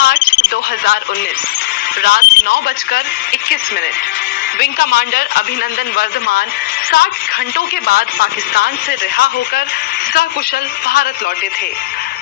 मार्च 2019 रात 9:21 wing commander Abhinandan Varthaman 60 घंटों के बाद पाकिस्तान से रिहा होकर सकुशल भारत लौटे थे।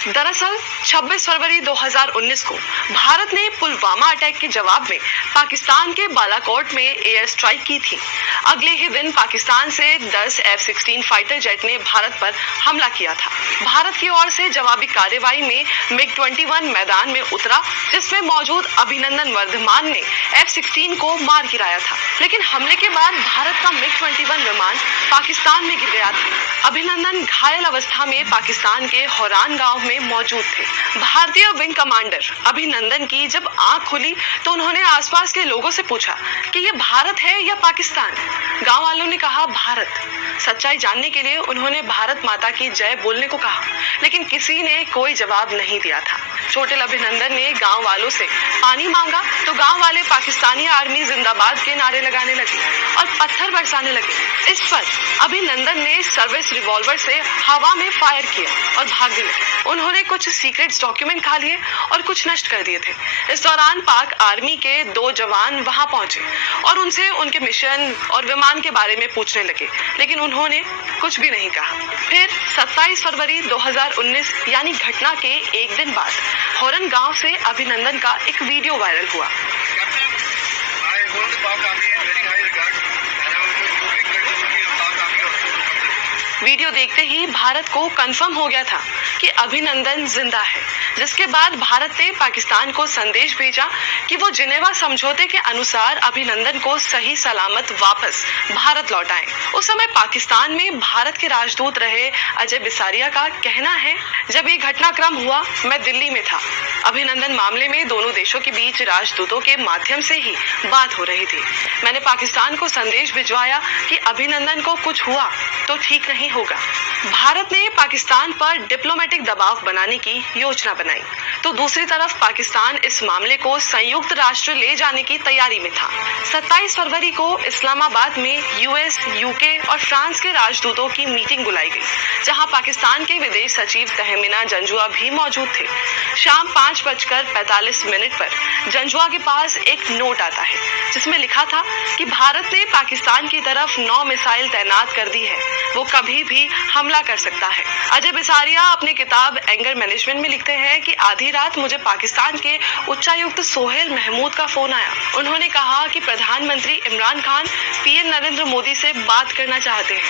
दरअसल 26 फरवरी 2019 को भारत ने पुलवामा अटैक के जवाब में पाकिस्तान के बालाकोट में एयर स्ट्राइक की थी। अगले ही दिन पाकिस्तान से 10 F-16 फाइटर जेट ने भारत पर हमला किया था। भारत की ओर से जवाबी कार्रवाई में MiG-21 मैदान में उतरा, जिसमें मौजूद अभिनंदन वर्धमान ने F-16 को मार गिराया था। लेकिन हमले के बाद भारत का MiG-21 विमान पाकिस्तान में गिर गया था। अभिनंदन घायल अवस्था में पाकिस्तान के होरान गांव में मौजूद थे। भारतीय विंग कमांडर अभिनंदन की जब आंख खुली तो उन्होंने आसपास के लोगों से पूछा कि ये भारत है या पाकिस्तान। गांव वालों ने कहा भारत। सच्चाई जानने के लिए उन्होंने भारत माता की जय बोलने को कहा, लेकिन किसी ने कोई जवाब नहीं दिया था। चोटिल अभिनंदन ने गांव वालों से पानी मांगा तो गांव वाले पाकिस्तानी आर्मी जिंदाबाद के नारे लगाने लगे और पत्थर बरसाने लगे। इस पर अभिनंदन ने सर्विस रिवॉल्वर से हवा में फायर किया और भागने लगे। उन्होंने कुछ सीक्रेट्स डॉक्यूमेंट खा लिए और कुछ नष्ट कर दिए थे। इस दौरान पाक आर्मी के 2 जवान वहां पहुंचे और उनसे उनके मिशन और विमान के बारे में पूछने लगे, लेकिन उन्होंने कुछ भी नहीं कहा। फिर 27 फरवरी 2019 यानी घटना के एक दिन बाद होरन गांव से अभिनंदन का एक वीडियो वायरल हुआ। वीडियो देखते ही भारत को कंफर्म हो गया था कि अभिनंदन जिंदा है, जिसके बाद भारत ने पाकिस्तान को संदेश भेजा कि वो जिनेवा समझौते के अनुसार अभिनंदन को सही सलामत वापस भारत लौटाएं। उस समय पाकिस्तान में भारत के राजदूत रहे अजय बिसारिया का कहना है, जब ये घटनाक्रम हुआ मैं दिल्ली में था। अभिनंदन मामले में दोनों देशों के बीच राजदूतों के माध्यम से ही बात हो रही थी। मैंने पाकिस्तान को संदेश भिजवाया कि अभिनंदन को कुछ हुआ तो ठीक नहीं होगा। भारत ने पाकिस्तान पर डिप्लोमेटिक दबाव बनाने की योजना बनाई, तो दूसरी तरफ पाकिस्तान इस मामले को संयुक्त राष्ट्र ले जाने की तैयारी में था। 27 फरवरी को इस्लामाबाद में यूएस, यूके और फ्रांस के राजदूतों की मीटिंग बुलाई गई, जहां पाकिस्तान के विदेश सचिव तहमीना जंजुआ भी मौजूद थे। शाम 5:45 पर जंजुआ के पास एक नोट आता है, जिसमें लिखा था कि भारत ने पाकिस्तान की तरफ 9 मिसाइल तैनात कर दी है, वो कभी भी हमला कर सकता है। अजय बिसारिया अपनी किताब एंगर मैनेजमेंट में लिखते हैं कि आधी रात मुझे पाकिस्तान के उच्चायुक्त सोहेल महमूद का फोन आया। उन्होंने कहा कि प्रधानमंत्री इमरान खान पीएम नरेंद्र मोदी से बात करना चाहते हैं।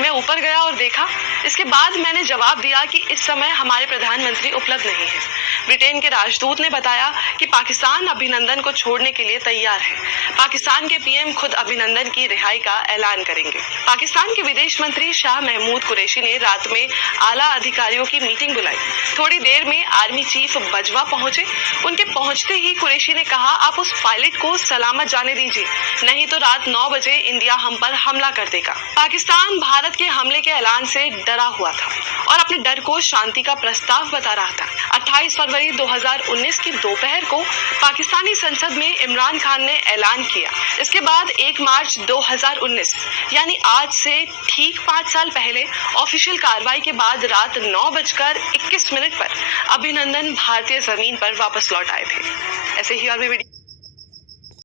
मैं ऊपर गया और देखा। इसके बाद मैंने जवाब दिया कि इस समय हमारे प्रधानमंत्री उपलब्ध नहीं है। ब्रिटेन के राजदूत ने बताया कि पाकिस्तान अभिनंदन को छोड़ने के लिए तैयार है। पाकिस्तान के पीएम खुद अभिनंदन की रिहाई का ऐलान करेंगे। पाकिस्तान के विदेश मंत्री शाह महमूद कुरैशी ने रात में आला अधिकारियों की मीटिंग बुलाई। थोड़ी देर में आर्मी चीफ बजवा पहुंचे। उनके पहुंचते ही कुरैशी ने कहा, आप उस पायलट को सलामत जाने दीजिए, नहीं तो रात 9 बजे इंडिया हम पर हमला कर देगा। पाकिस्तान भारत के हमले के ऐलान से डरा हुआ था और अपने डर को शांति का प्रस्ताव बता रहा था। 28 फरवरी 2019 की दोपहर को पाकिस्तानी संसद में इमरान खान ने ऐलान किया। इसके बाद 1 मार्च 2019 यानी आज से ठीक 5 साल पहले ऑफिशियल कार्रवाई के बाद रात 9:21 पर अभिनंदन भारतीय जमीन पर वापस लौट आए थे। ऐसे ही और भी वीडियो